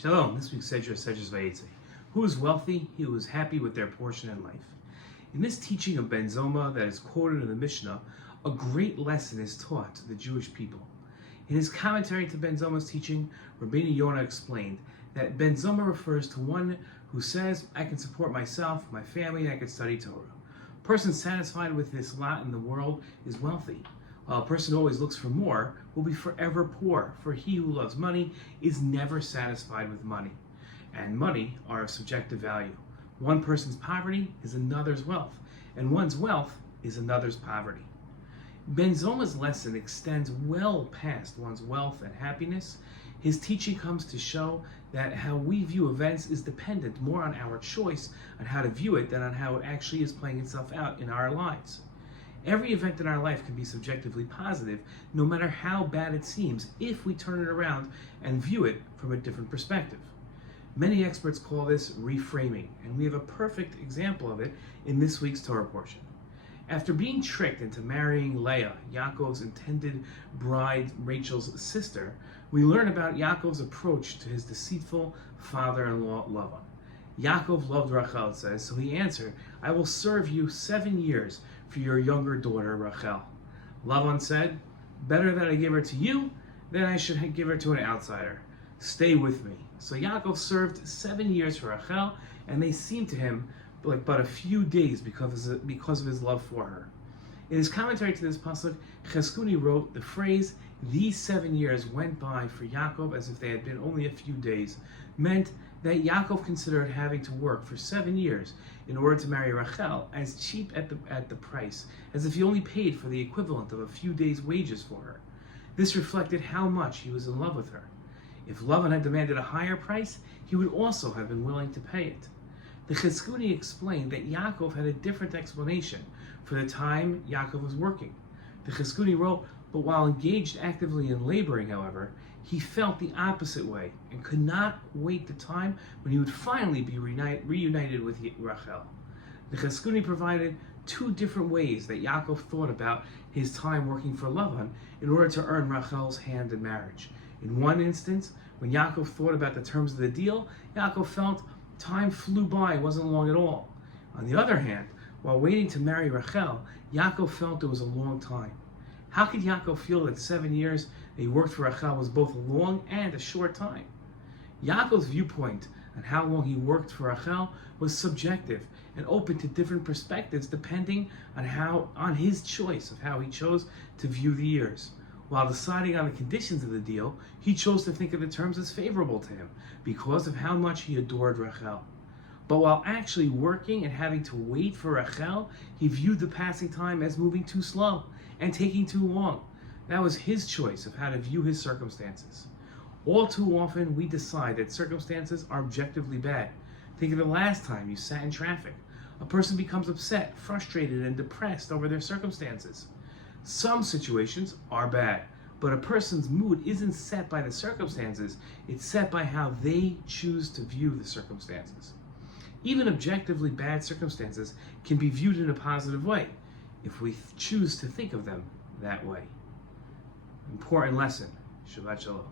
Shalom, this week's Sedra Vayetzie. Who is wealthy? He who is happy with their portion in life. In this teaching of Ben Zoma that is quoted in the Mishnah, a great lesson is taught to the Jewish people. In his commentary to Ben Zoma's teaching, Rabbeinu Yonah explained that Ben Zoma refers to one who says, I can support myself, my family, and I can study Torah. A person satisfied with this lot in the world is wealthy. While a person who always looks for more will be forever poor, for he who loves money is never satisfied with money. And money are of subjective value. One person's poverty is another's wealth, and one's wealth is another's poverty. Ben Zoma's lesson extends well past one's wealth and happiness. His teaching comes to show that how we view events is dependent more on our choice on how to view it than on how it actually is playing itself out in our lives. Every event in our life can be subjectively positive, no matter how bad it seems, if we turn it around and view it from a different perspective. Many experts call this reframing, and we have a perfect example of it in this week's Torah portion. After being tricked into marrying Leah, Yaakov's intended bride, Rachel's sister, we learn about Yaakov's approach to his deceitful father-in-law, Lavan. Yaakov loved Rachel, it says, so he answered, I will serve you 7 years for your younger daughter, Rachel. Lavan said, better that I give her to you than I should give her to an outsider. Stay with me. So Yaakov served 7 years for Rachel, and they seemed to him like but a few days because of his love for her. In his commentary to this pasuk, Cheskuni wrote the phrase, these 7 years went by for Yaakov as if they had been only a few days, meant that Yaakov considered having to work for 7 years in order to marry Rachel as cheap at the price, as if he only paid for the equivalent of a few days' wages for her. This reflected how much he was in love with her. If Lavan had demanded a higher price, he would also have been willing to pay it. The Cheskuni explained that Yaakov had a different explanation for the time Yaakov was working. The Cheskuni wrote, but while engaged actively in laboring, however, he felt the opposite way and could not wait the time when he would finally be reunited with Rachel. The Cheskuni provided 2 different ways that Yaakov thought about his time working for Lavan in order to earn Rachel's hand in marriage. In one instance, when Yaakov thought about the terms of the deal, Yaakov felt time flew by, it wasn't long at all. On the other hand, while waiting to marry Rachel, Yaakov felt it was a long time. How could Yaakov feel that 7 years that he worked for Rachel was both a long and a short time? Yaakov's viewpoint on how long he worked for Rachel was subjective and open to different perspectives depending on his choice of how he chose to view the years. While deciding on the conditions of the deal, he chose to think of the terms as favorable to him because of how much he adored Rachel. But while actually working and having to wait for Rachel, he viewed the passing time as moving too slow and taking too long. That was his choice of how to view his circumstances. All too often, we decide that circumstances are objectively bad. Think of the last time you sat in traffic. A person becomes upset, frustrated, and depressed over their circumstances. Some situations are bad, but a person's mood isn't set by the circumstances, it's set by how they choose to view the circumstances. Even objectively bad circumstances can be viewed in a positive way, if we choose to think of them that way. Important lesson. Shabbat Shalom.